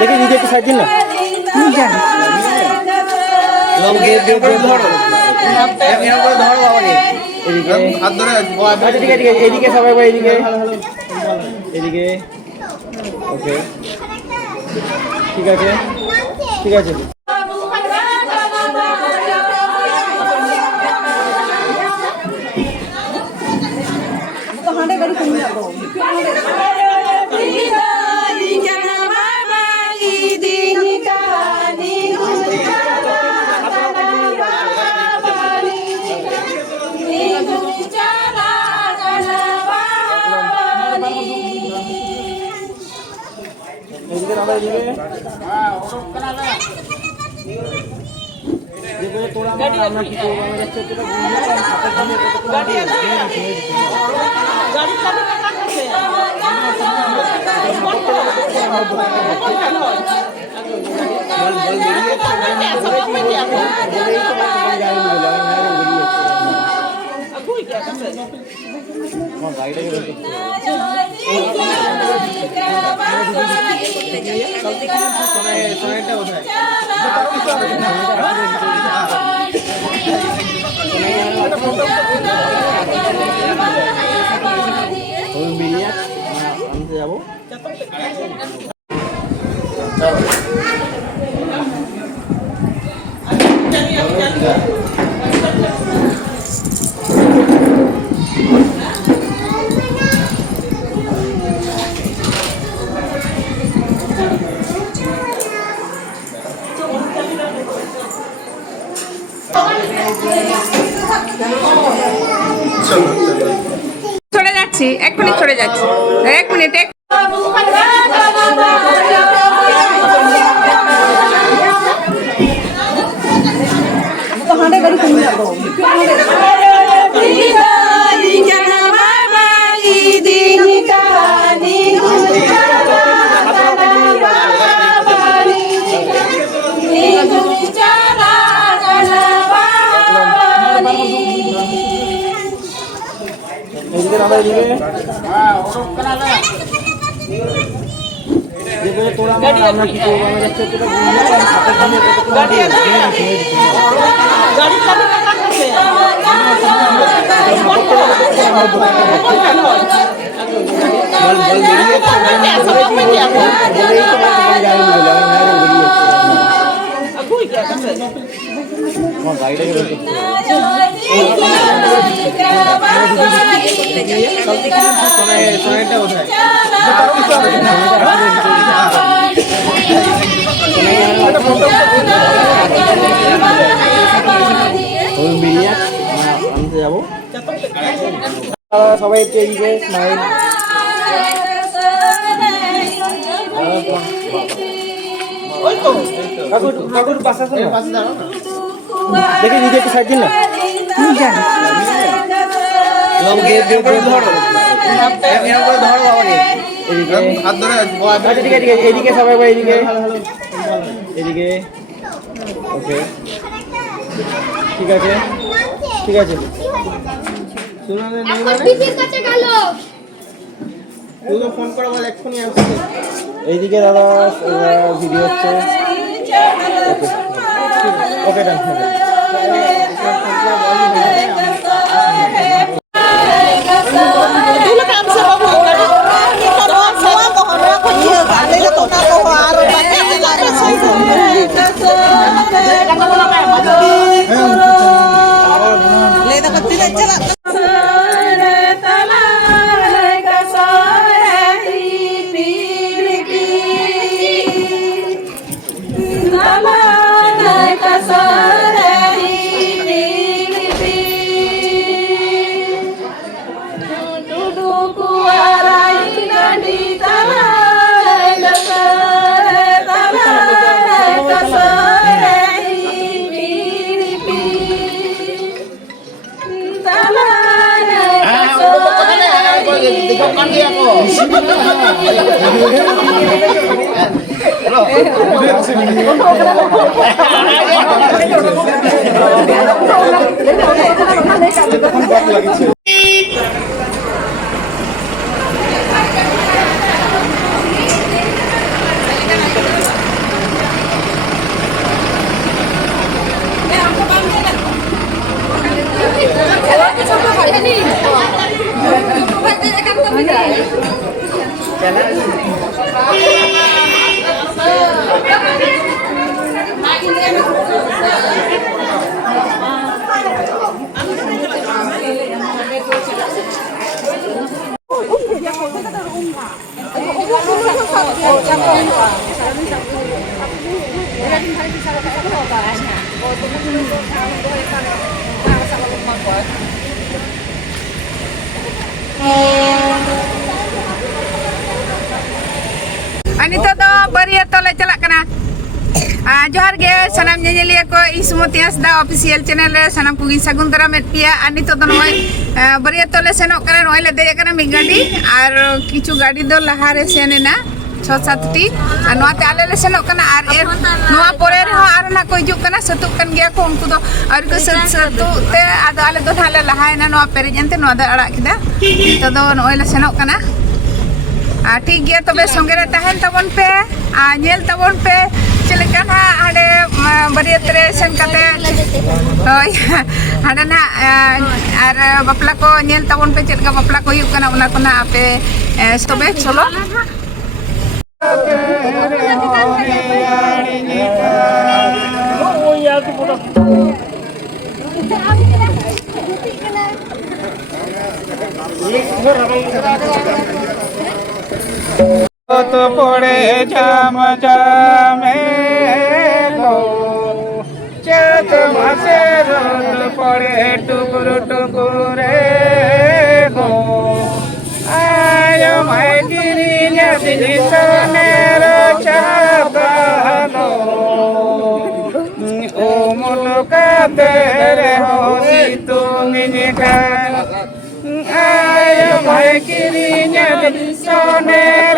দেখি দিদি একটু সাইড দিন না। এদিকে সবাই এদিকে এদিকে। ওকে ঠিক আছে ঠিক আছে। তোরা আমরা কি করবো? যাবো চলে যাচ্ছি, এক্ষুনি চলে যাচ্ছি, 1 মিনিট। তোরা আমরা কি করবো? যাবো সবাই এদিকে স্মাইল। কাকুর পাশে দেখি দিদি একটু সাইড দিন না। এদিকে সবাই এদিকে এদিকে। ওকে ঠিক আছে ঠিক আছে। ফোন করে বল এক্ষুনি আসছে। এইদিকে দাদা ভিডিও হচ্ছে। ওকে ডান। Ani to do bariato le chalak kana. Johar ge sanam nyenyeliya ko Ismati Hasda official channel re sanam kugi sagun daram et piya ani to do noi bariato le senok kana noi le deya kana mi gadi ar kichu gadi do lahare senena 6-7 T और नोते आले ले सेनोक कना R A नोआ पोरे रे are ना को हिजुक कना सतुक कन गया को उनको दो और को सतु ते आदो आले दो हाले लहायना नोआ पेरेज एंते नोआ दा अड़ा किदा तो दो नोय ले सेनोक कना आ ठीक गया तबे संगे रे तहन तबन पे आ नेल तबन पे चलेका ना हाडे बरियत रे सेन कते होय हाडे ना आर बापला को नेल तबन पे चलका बापला को हुयुक कना उना कोना आपे तबे चलो तो पड़े जाम जामे गो चेत मासे रोद पड़े टुकुर टुकुरे गो आयो मैं गिरी नदी सनेरो चाहता ओ मुलका तेरे हो तुम निकाल आयो मैं गिरी नदी सनेरो